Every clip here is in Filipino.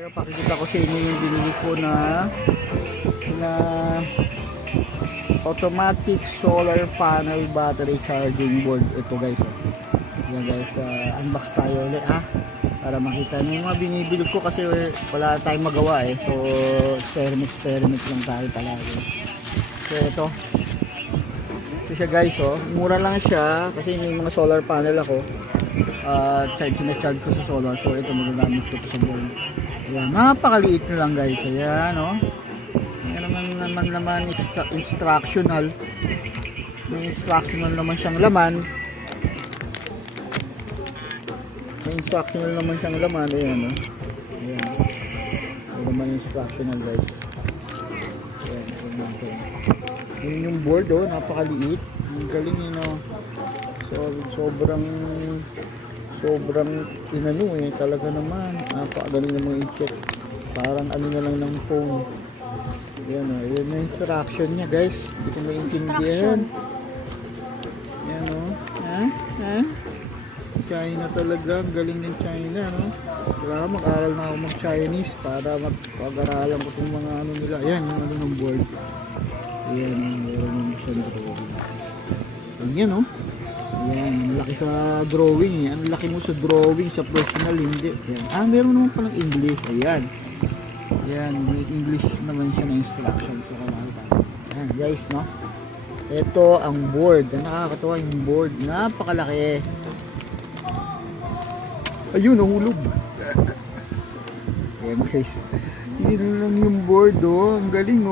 Ngayon pakikita ko sa inyo yung binili ko na automatic solar panel battery charging board. Ito guys, yan guys, unbox tayo ulit para makita nyo yung mga binibili ko kasi wala tayong magawa so experiment lang tayo palagi. So ito siya guys, mura lang siya kasi may mga solar panel ako charge ko sa solar, so ito magagamit ko sa board. Ayan, napakaliit na lang guys. Ayan ayan naman instructional, may instructional naman siyang laman. Ayan ayan naman instructional guys. Ayan, yun yung board napakaliit, ang galing sobrang inano talaga naman, napakagaling naman i-check, parang ano na lang ng phone. Ayan ayan na instruction niya guys, hindi ko maintindihan. Ayan China talaga, ang galing ng China Kaya mag-aral na ako mag-Chinese para mag-aralan ko itong mga ano nila. Ayan yung ano ng board. Ayan yung isang drawing. Ayan ayan, ang laki sa drawing ang laki mo sa drawing, sa personal hindi. Ayan. Meron naman palang English. Ayan may English naman siya na instruction. So ayan guys ito ang board. Nakakatawa yung board, napakalaki. Ayun, nahulog. Ayan guys, yun lang yung board ang galing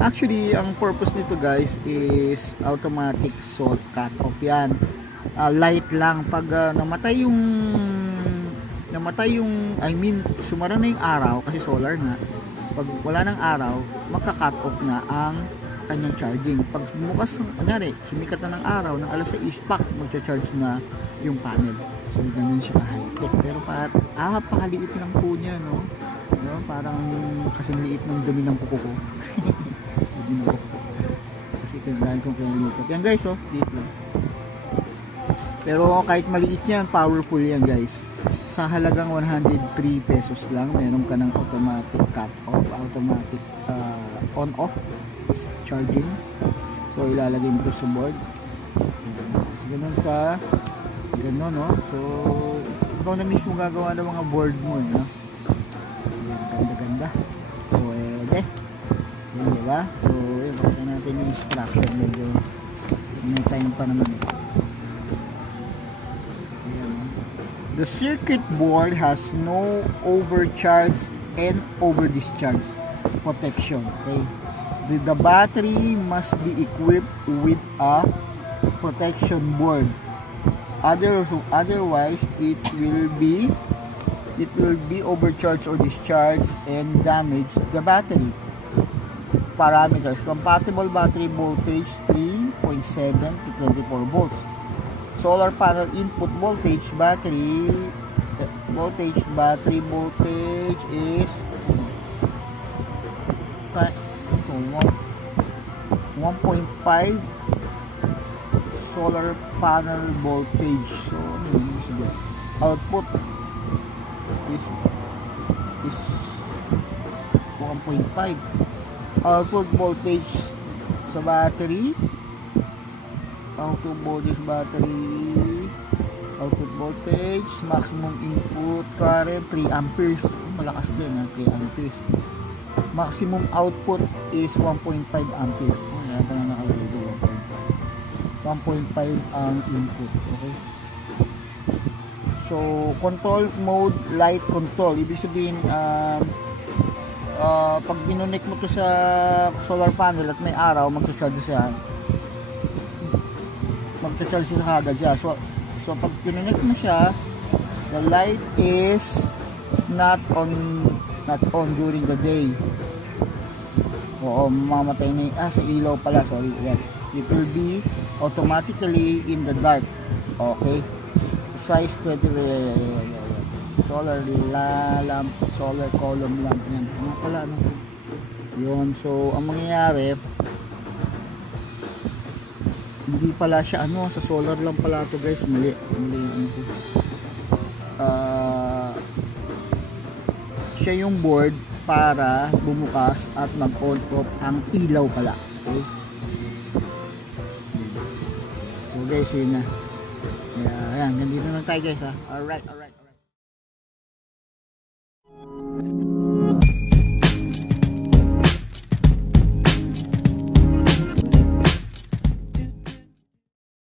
Actually, ang purpose nito guys is automatic salt cut off yan. Light lang pag namatay yung sumara na yung araw kasi solar na. Pag wala ng araw, magka-cut off na ang kanyang charging. Pag bukas, kunyari, sumikat na ng araw ng alas 6, magcha-charge na yung panel. So ganun siya high-tech, pero pakaliit lang po niya parang kasing liit ng dumi ng kuko ko. Kasi kailangan kong kailangan. Yan guys liit lang. Pero kahit maliit yan, powerful yan guys. Sa halagang 103 pesos lang, meron ka ng automatic cut off, automatic on off charging. So ilalagay mo sa board. Ganun ka. Ganun so ikaw na mismo gagawa ng mga board mo ganda pwede yan, diba? So yun, pakita natin yung instruction, medyo may time pa naman The circuit board has no overcharge and over-discharge protection. Okay, the battery must be equipped with a protection board. Otherwise, it will be overcharged or discharged and damage the battery. Parameters: compatible battery voltage 3.7 to 24 volts. Solar panel input voltage, battery voltage is 1.5 solar panel voltage. So output is 1.5 output voltage sa battery. Output voltage, maximum input current 3 amperes. Malakas din 3 amperes. Maximum output is 1.5 amperes. Kaya pa na nakalagay doon 1.5 ang input. Okay, so control mode, light control. Ibig sabihin pag binunik mo to sa solar panel at may araw, magcha-charge siya agad siya. So pag pinunik mo siya, the light is not on during the day. Mamatay na sa ilaw pala, sorry. It will be automatically in the dark. Okay, size 20 solar lamp, solar column lamp yan. Ano pala yun. So ang mangyayari, hindi pala siya sa solar lang pala to guys, mali siya yung board para bumukas at mag-on off ang ilaw pala. Okay? So guys, yun na. Ayan, ganito lang tayo guys ha. Alright.